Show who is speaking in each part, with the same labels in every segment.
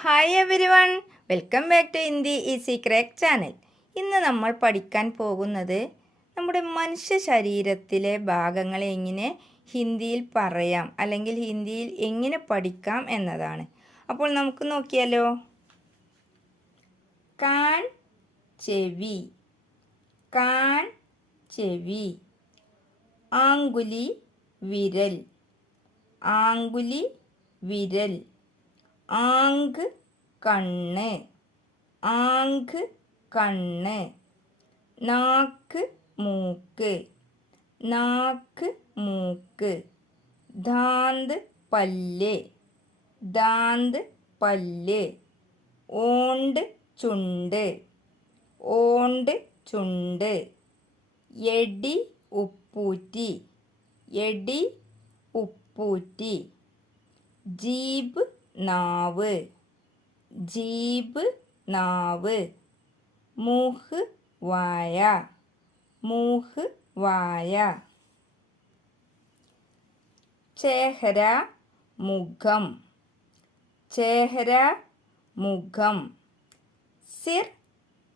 Speaker 1: Hi everyone welcome back to Hindi easy crack channel ഇന്ന് നമ്മൾ പഠിക്കാൻ പോകുന്നത് നമ്മുടെ മനുഷ്യ ശരീരത്തിലെ ഭാഗങ്ങളെ എങ്ങനെ ഹിന്ദിയിൽ പറയാം അല്ലെങ്കിൽ ഹിന്ദിയിൽ എങ്ങനെ പഠിക്കാം എന്നതാണ്. അപ്പോൾ നമുക്ക് നോക്കിയാലോ. കാൻ ചെവി. കാൻ ചെവി. ആങ്കുലി വിരൽ. ആങ്കുലി വിരൽ. ആങ്ക് കണ്ണ്. ആങ്ക് കണ്ണ്. നാക്ക് മൂക്ക്. നാക്ക് മൂക്ക്. ദാന്ത് പല്ല്. ദാന്ത് പല്ല്. ഓണ്ട് ചുണ്ട്. ഓണ്ട് ചുണ്ട്. എടി ഉപ്പൂറ്റി. എടി ഉപ്പൂറ്റി. ജീബ് നാവ്. ജീബ് നാവ്. മൂഹ് വായ. മൂഹ് വായ. ചേഹര മുഖം. ചേഹര മുഖം. സിർ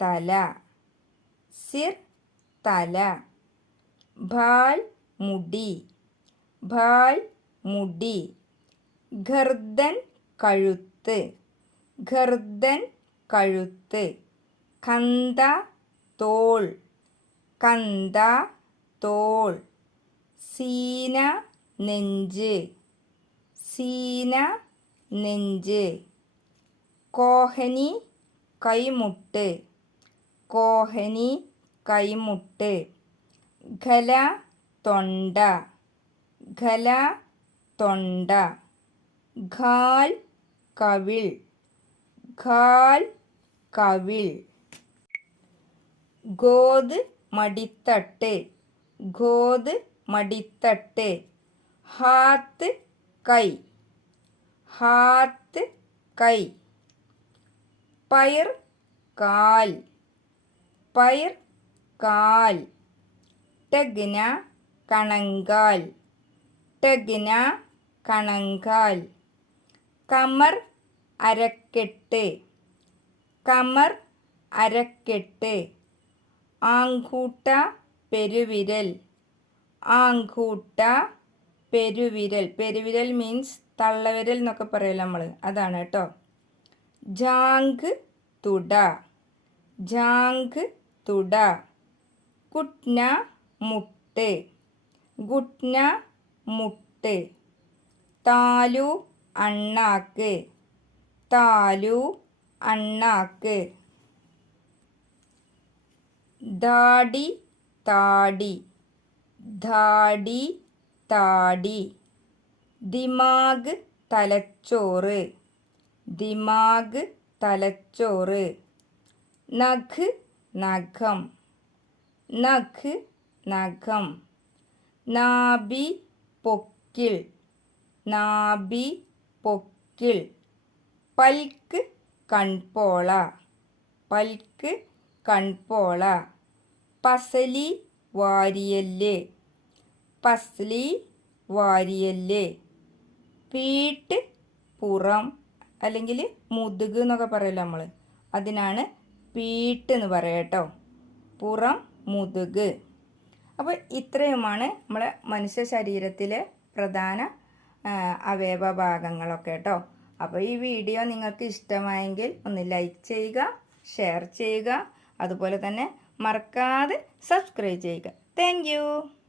Speaker 1: തല. സിർ തല. ഭാൽ മുടി. ഭാൽ മുടി. ഗർദൻ കഴുത്ത്. ഗർദൻ കഴുത്ത്. കന്ത തോൾ. കന്ത തോൾ. സീന നെഞ്ച്. സീന നെഞ്ച്. കോഹനി കൈമുട്ട്. കോഹനി കൈമുട്ട്. ഖല തൊണ്ട. ഖല തൊണ്ട. ഘാൽ കവിൾ. ഖാൽ കവിൽ ഗോത് മടിത്തട്ട്. ഗോത് മടിത്തട്ട്. ഹാത്ത് കൈ. ഹാത്ത് കൈ. പയർ കാൽ. പയർ കാൽ. ടഗ്ന കണങ്കാൽ. ടഗ്ന കണങ്കാൽ. കമർ അരക്കെട്ട്. കമർ അരക്കെട്ട്. ആങ്കൂട്ട പെരുവിരൽ. ആങ്കൂട്ട പെരുവിരൽ. പെരുവിരൽ മീൻസ് തള്ളവിരൽ എന്നൊക്കെ പറയല്ലോ നമ്മൾ അതാണ് കേട്ടോ. ജാങ്ക് തുട. ജാങ്ക് തുട. കുട്ന മുട്ട്. ഗുട്ന മുട്ട്. താലു അണ്ണാക്ക്. താലു അണ്ണാക്ക്. ദാടി താടി. ധാടി താടി. ദിമാഗ് തലച്ചോറ്. ദിമാഗ് തലച്ചോറ്. നഖ് നഖം. നഖ് നഖം. നാഭി പൊക്കിൽ. നാഭി പൊക്കിൾ പൽക്ക് കൺപോള. പൽക്ക് കൺപോള. പസലി വാരിയല്ല്. പസ്ലി വാരിയല്ല്. പീട്ട് പുറം അല്ലെങ്കിൽ മുതുക് എന്നൊക്കെ പറയല്ലോ നമ്മൾ അതിനാണ് പീട്ട് എന്ന് പറയാം കേട്ടോ. പുറം മുതുക്. അപ്പോൾ ഇത്രയുമാണ് നമ്മളെ മനുഷ്യ ശരീരത്തിലെ പ്രധാന അവയവ ഭാഗങ്ങളൊക്കെ കേട്ടോ അപ്പോൾ ഈ വീഡിയോ നിങ്ങൾക്ക് ഇഷ്ടമായെങ്കിൽ ഒന്ന് ലൈക്ക് ചെയ്യുക ഷെയർ ചെയ്യുക അതുപോലെ തന്നെ മറക്കാതെ സബ്സ്ക്രൈബ് ചെയ്യുക. താങ്ക്